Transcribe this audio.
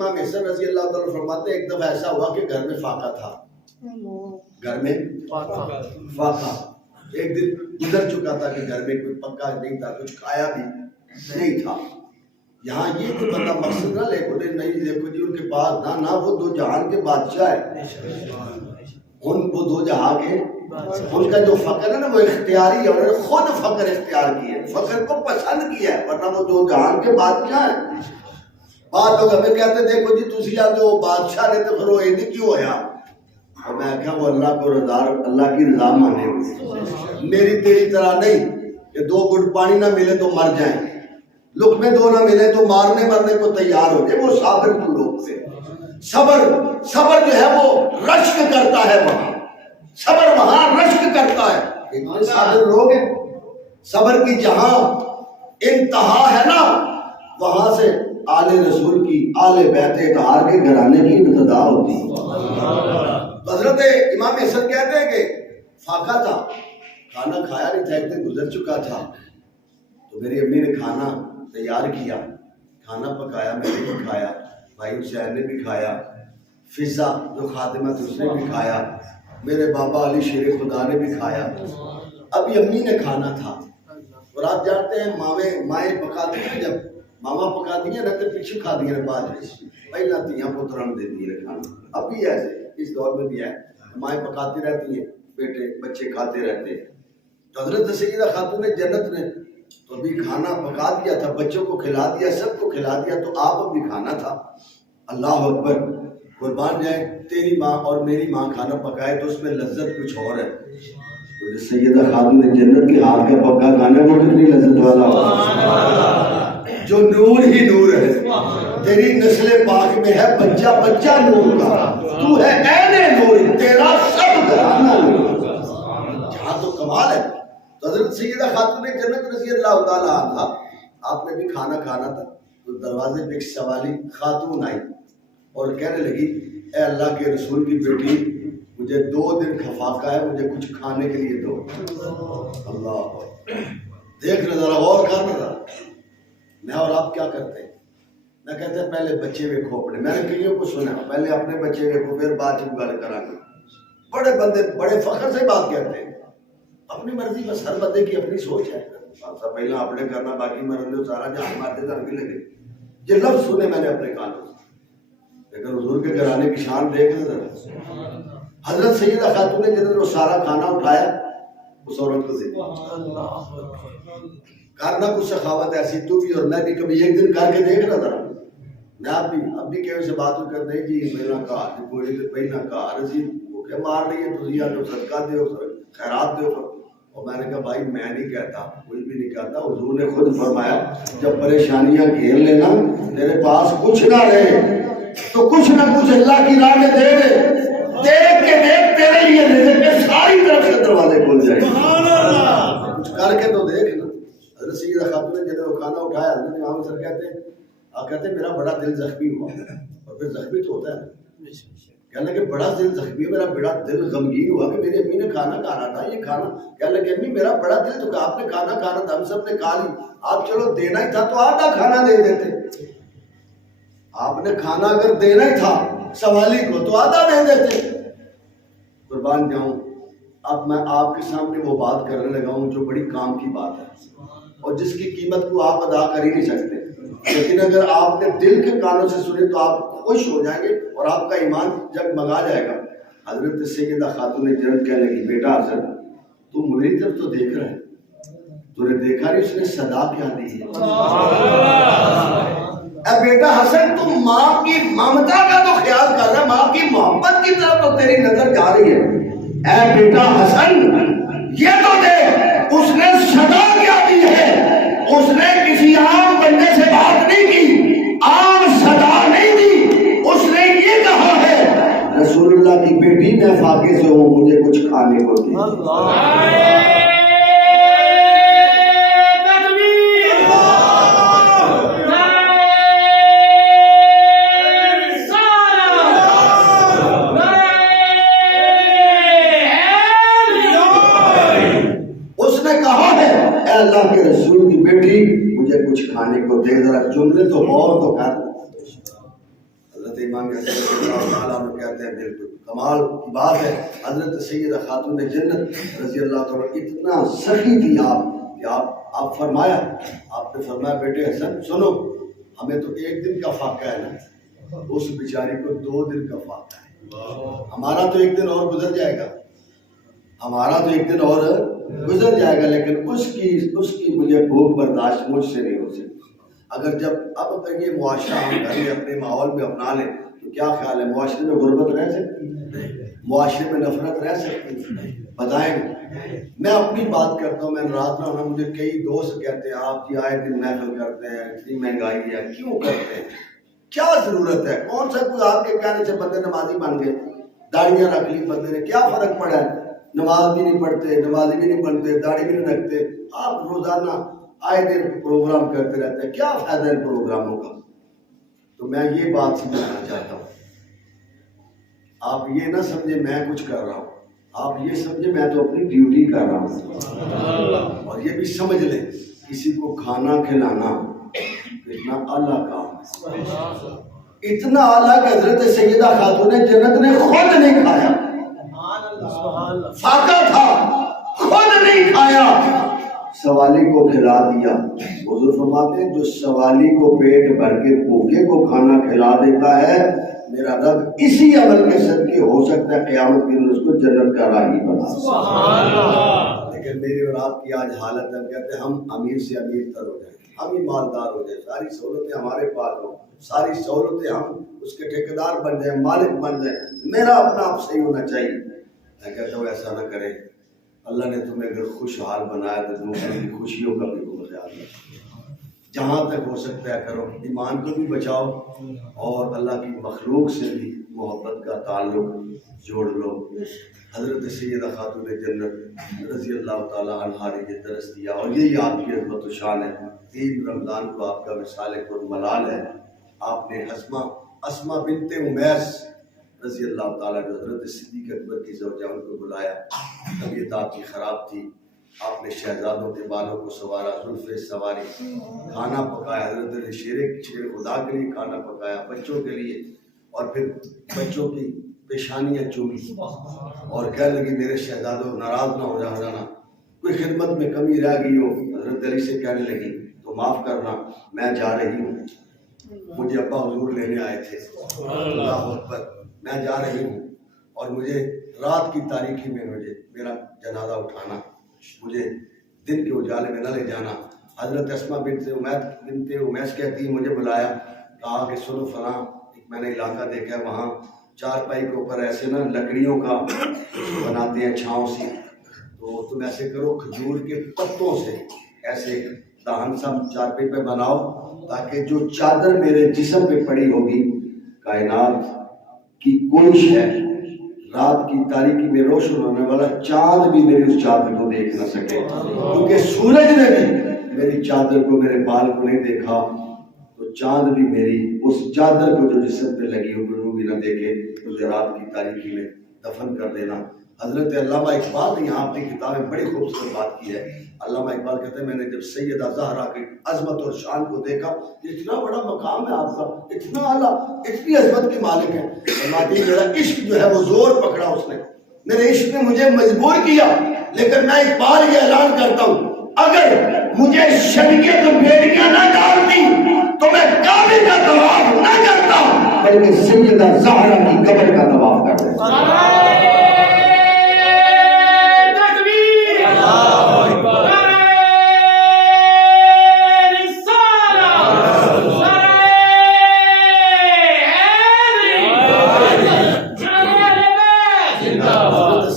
امام حسن رضی اللہ تعالیٰ فرماتے ہیں ایک دفعہ ایسا ہوا کہ گھر میں فاقہ تھا، گھر میں فاقہ، ایک دن گزر چکا تھا کہ گھر میں کوئی پکا نہیں تھا، کچھ کھایا بھی نہیں تھا۔ یہاں یہ کہ بندہ مقصد نہ لے کو نہیں دیکھو جی ان کے پاس نہ وہ دو جہان کے بادشاہ ہے، وہ دو جہاں کے، ان کا جو فقر ہے نا وہ اختیاری ہے، انہوں نے خود فقر اختیار کی ہے، فقر کو پسند کیا ہے، ورنہ وہ دو جہان کے بادشاہ ہیں۔ بعض لوگ ہمیں کہتے دیکھو جی تسی آ جو بادشاہ نے تو پھر وہ یہ کیوں ہویا، اور میں کہا وہ اللہ کو رضا، اللہ کی رضا مانے ہوئے، میری تیری طرح نہیں کہ دو گھٹ پانی نہ ملے تو مر جائیں، لقمے دو نہ ملے تو مارنے مرنے کو تیار ہو جائے، وہ صابر کو لوگ تھے۔ صبر جو ہے وہ رشک کرتا ہے، وہاں صبر وہاں رشک کرتا ہے، اتنے صابر لوگ ہیں۔ صبر کی جہاں انتہا ہے نا وہاں سے آل رسول کی، آل بیت اطہار کے گھرانے کی ابتدا ہوتی ہے۔ حضرت امام حسن کہتے ہیں کہ فاقہ تھا، کھانا کھایا نہیں تھا، ایک دن گزر چکا تھا، تو میری امی نے کھانا تیار کیا، کھانا پکایا، میں نے بھی کھایا، بھائی حسین نے بھی کھایا، فضا جو خادمہ تھی اس نے بھی کھایا، میرے بابا علی شیر خدا نے بھی کھایا، ابھی امی نے کھانا تھا۔ اور آپ جانتے ہیں مائیں پکاتی ہیں، جب ماما پکاتی ہیں نہ تو پیچھے کھا دیا بعد پہلا تیاں پترم دیتی ہے کھانا، اب بھی ایسے اس دور میں بھی ہے، مائیں پکاتی رہتی ہیں، بیٹے بچے کھاتے رہتے ہیں۔ تو حضرت سیدہ خاتون جنت نے تو ابھی کھانا پکا دیا تھا، بچوں کو کھلا دیا، سب کو کھلا دیا، تو آپ اب بھی کھانا تھا۔ اللہ اکبر، قربان جائے تیری ماں اور میری ماں کھانا پکائے تو اس میں لذت کچھ اور ہے۔ تو سیدہ خاتون جنت کے ہاتھ کا پکا کھانا وہ کتنی لذت والا ہوگا، جو نور ہی نور ہے۔ تیری نسل پاک میں ہے بچہ بچہ نور کا، تو ہے عین نور، تیرا سب گھرانہ نور، جہاں تو کمال ہے۔ تو حضرت سیدہ خاتون جنت رضی اللہ تعالیٰ عنہ، آپ نے بھی کھانا کھانا تھا، تو دروازے پہ ایک سوالی خاتون آئی اور کہنے لگی اے اللہ کے رسول کی بیٹی، مجھے 2 دن کا فاقہ ہے، مجھے کچھ کھانے کے لیے دو۔ اللہ دیکھ ذرا غور کرنا ذرا، میں اور آپ کیا کرتے ہیں؟ میں کہتے ہیں پہلے بچے ویکھو اپنے، میں نے کئیوں کو سنا پہلے اپنے بچے ویکھو پھر بات چیت گل کرا گے۔ بڑے بندے بڑے فخر سے بات کرتے ہیں، اپنی مرضی، بس ہر بندے کی اپنی سوچ ہے، پہلے اپنے کرنا باقی مرن دو، سارا جہاں مارتے در بھی لگے۔ یہ لفظ سنے میں نے اپنے کانوں سے، لیکن حضور کے گھرانے کی شان دیکھ لیں ذرا۔ حضرت سیدہ خاتون نے جنہوں نے سارا کھانا اٹھایا اس عورت کو دے دیا۔ کرنا کچھ سخاوت ایسی تو بھی اور میں بھی کبھی ایک دن کر کے دیکھ رہا تھا، میں اب بھی کہیں سے بات کرتے ہیں جی میرا کہا کوئی پہلا کہا رسی بھوکے مار رہی ہے تو تو صدقہ دے خیرات دے۔ اور میں نے کہا بھائی میں نہیں کہتا، کوئی بھی نہیں کہتا، حضور نے خود فرمایا جب پریشانیاں گھیر لینا تیرے پاس کچھ نہ رہے تو کچھ نہ کچھ اللہ کی راہ میں دے دے، دیکھ کے دیکھ تیرے لیے رزق کے ساری طرف سے دروازے کھل جائیں، کچھ کر کے تو دیکھ نا۔ حضرت سیدہ خاتون نے جنہوں نے کھانا اٹھایا، حضرت امام سر کہتے ہیں آپ کہتے ہیں میرا بڑا دل زخمی ہوا، اور پھر زخمی تو ہوتا ہے، کہنے لگے بڑا دل زخمی ہے، میرا بڑا دل غمگین ہوا کہ میری امی نے کھانا کھانا تھا، یہ کھانا کہنے لگے امی میرا بڑا دل تو آپ نے کھانا کھانا تھا، ہم سب نے کھا لی، آپ چلو دینا ہی تھا تو آدھا کھانا دے دیتے، آپ نے کھانا اگر دینا ہی تھا سوالی کو تو آدھا دے دیتے۔ قربان جاؤں اب میں آپ کے سامنے وہ بات کرنے لگا ہوں جو بڑی کام کی بات ہے اور جس کی قیمت کو آپ ادا کر ہی نہیں سکتے، لیکن اگر آپ نے دل کے کانوں سے سنے تو آپ خوش ہو جائیں گے اور آپ کا ایمان جگمگا جائے گا۔ حضرت سیدہ خاتون جنت کہنے لگی بیٹا حسن تو میری طرف تو دیکھ رہا ہے، تو نے دیکھا نہیں اس نے صدا کیا دی ہے؟ اے بیٹا حسن تم ماں کی ممتا کا تو خیال کر رہا ہے، ماں کی محبت کی طرف تو تیری نظر جا رہی ہے۔ اے بیٹا حسن یہ تو دیکھ اس نے صدا کیا دی ہے، اس نے کسی عام بندے سے بات نہیں کی، عام صدا نہیں دی، اس نے یہ کہا ہے رسول اللہ کی بیٹی میں فاقے سے ہوں مجھے کچھ کھانے کو دے۔ اللہ کے رسول کی بیٹی مجھے کچھ کھانے کو دے، ذرا جملے تو غور تو کر۔ امام حسن رضی اللہ تعالیٰ عنہ کہتے ہیں بالکل کمال کی بات ہے. حضرت سیدہ خاتون جنت رضی اللہ تعالیٰ اتنا سخی تھی آپ کہ آپ فرمایا، آپ نے فرمایا بیٹے حسن سنو، ہمیں تو ایک دن کا فاقہ ہے نا، اس بیچاری کو 2 دن کا فاقہ ہے. ہمارا تو ایک دن اور گزر جائے گا، ہمارا تو ایک دن اور گزر جائے گا، لیکن اس کی مجھے بھوک برداشت مجھ سے نہیں ہو سکتی. اگر جب اب تک یہ معاشرہ ہم گھر میں اپنے ماحول میں اپنا لیں تو کیا خیال ہے معاشرے میں غربت رہ سکتی ہے؟ معاشرے میں نفرت رہ سکتی ہے؟ بتائیں. میں اپنی بات کرتا ہوں، میں رات میں مجھے کئی دوست کہتے ہیں آپ جی آئے دن محفل کرتے ہیں، اتنی مہنگائی ہے، کیوں کرتے ہیں؟ کیا ضرورت ہے؟ کون سا کوئی آپ کے کہنے سے بندے نمازی بن گئے، داڑیاں رکھ لی بندے نے، کیا فرق پڑا ہے؟ نماز بھی نہیں پڑھتے، نمازی بھی نہیں بنتے، داڑھی بھی نہیں رکھتے، آپ روزانہ آئے دن پروگرام کرتے رہتے ہیں، کیا فائدہ ان پروگراموں کا؟ تو میں یہ بات سمجھانا چاہتا ہوں، آپ یہ نہ سمجھے میں کچھ کر رہا ہوں، آپ یہ سمجھے میں تو اپنی ڈیوٹی کر رہا ہوں. اور یہ بھی سمجھ لیں کسی کو کھانا کھلانا کتنا اعلیٰ کام ہے، اتنا اعلیٰ کہ حضرت سیدہ خاتون جنت نے خود نہیں کھایا، فاقہ تھا خود نہیں کھایا، سوالی کو کھلا دیا. حضور فرماتے ہیں جو سوالی کو پیٹ بھر کے بھوکے کو کھانا کھلا دیتا ہے میرا رب اسی عمل کے صدقے ہو سکتا ہے قیامت کے دن اس کو جنت کا راہی بنا سکتا. لیکن میری اور آپ کی آج حالت ہے، کہتے ہیں ہم امیر سے امیر تر ہو جائیں، ہم ہی مالدار ہو جائیں، ساری سہولتیں ہمارے پاس ہوں، ساری سہولتیں ہم اس کے ٹھیکیدار بن جائیں، مالک بن جائیں، میرا اپنا آپ صحیح ہونا چاہیے. میں کہتا ہوں ایسا نہ کریں. اللہ نے تمہیں اگر خوشحال بنایا تو دوسروں کی خوشیوں کا بھی تم خیال رکھو، جہاں تک ہو سکتا ہے کرو، ایمان کو بھی بچاؤ اور اللہ کی مخلوق سے بھی محبت کا تعلق جوڑ لو. حضرت سیدہ خاتون جنت رضی اللہ تعالیٰ عنہا نے یہ درس دیا اور یہی آپ کی عظمت و شان ہے. 3 رمضان کو آپ کا وصال ملال ہے. آپ نے اسما بنت امیس رضی اللہ تعالیٰ نے حضرت صدیق اکبر کی زوجہ ان کو بلایا، طبیعت آپ کی خراب تھی، آپ نے شہزادوں کے بالوں کو سوارا، زلفیں سواری، کھانا پکایا، حضرت شیر خدا کے لیے کھانا پکایا، بچوں کے لیے، اور پھر بچوں کی پیشانیاں چومی اور کہنے لگی میرے شہزادوں ناراض نہ ہو جانا، کوئی خدمت میں کمی رہ گئی ہو. حضرت علی سے کہنے لگی تو معاف کرنا، میں جا رہی ہوں، مجھے ابا حضور لینے آئے تھے، اللہ اکبر، میں جا رہی ہوں اور مجھے رات کی تاریکی میں مجھے میرا جنازہ اٹھانا، مجھے دن کے اجالے میں نہ لے جانا. حضرت اسما بنت امیس کہتی مجھے بلایا، کہا کہ سنو فلاں میں نے علاقہ دیکھا ہے، وہاں چارپائی کے اوپر ایسے نا لکڑیوں کا بناتے ہیں چھاؤں سی، تو تم ایسے کرو کھجور کے پتوں سے ایسے دہن سا چارپائی پہ بناؤ تاکہ جو چادر میرے جسم پہ پڑی ہوگی کائنات کی کوئی شے رات کی تاریکی میں روشن ہونے والا چاند بھی میری اس چادر کو دیکھ نہ سکے، کیونکہ سورج نے بھی میری چادر کو میرے بال کو نہیں دیکھا، تو چاند بھی میری اس چادر کو جو جسم پہ لگی ہو وہ بھی نہ دیکھے، مجھے رات کی تاریکی میں دفن کر دینا. حضرت علامہ اقبال نے یہاں اپنی کتاب میں بڑی خوبصورت بات کی ہے. علامہ اقبال کہتے ہیں میں نے جب سیدہ زہرا کی عظمت اور شان کو دیکھا، اتنا بڑا مقام ہے آپ کا، اتنا اعلیٰ، اتنی عظمت کے مالک ہیں. فرماتی میرا عشق جو ہے وہ زور پکڑا، اس نے میرے عشق نے مجھے مجبور کیا، لیکن میں ایک بار یہ اعلان کرتا ہوں اگر مجھے شریعت بیڑیاں نہ ڈالتی تو میں کعبے کا طواف نہ کرتا بلکہ سیدہ زہرا کی قبر کا طواف کرتا.